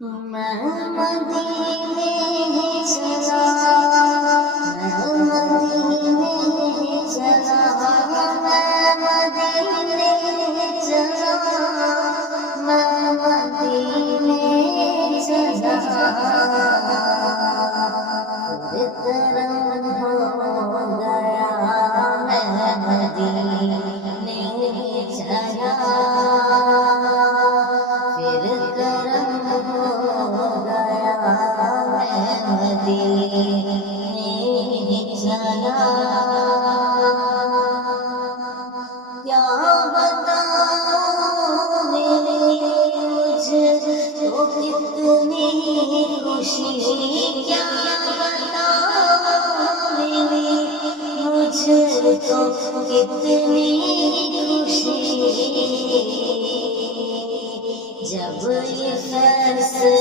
मैं मदीने चला, मैं मदीने चला, मैं मदीने चला, मैं मदीने चला। फिर करम हो गया, मैं मदीने चला। फिर करम हो गया, मैं मदीने चला। क्या बताऊं मेरी मुझे तो कितनी खुशी, क्या बताऊं मेरी मुझे तो कितनी खुशी, जब ये फैसला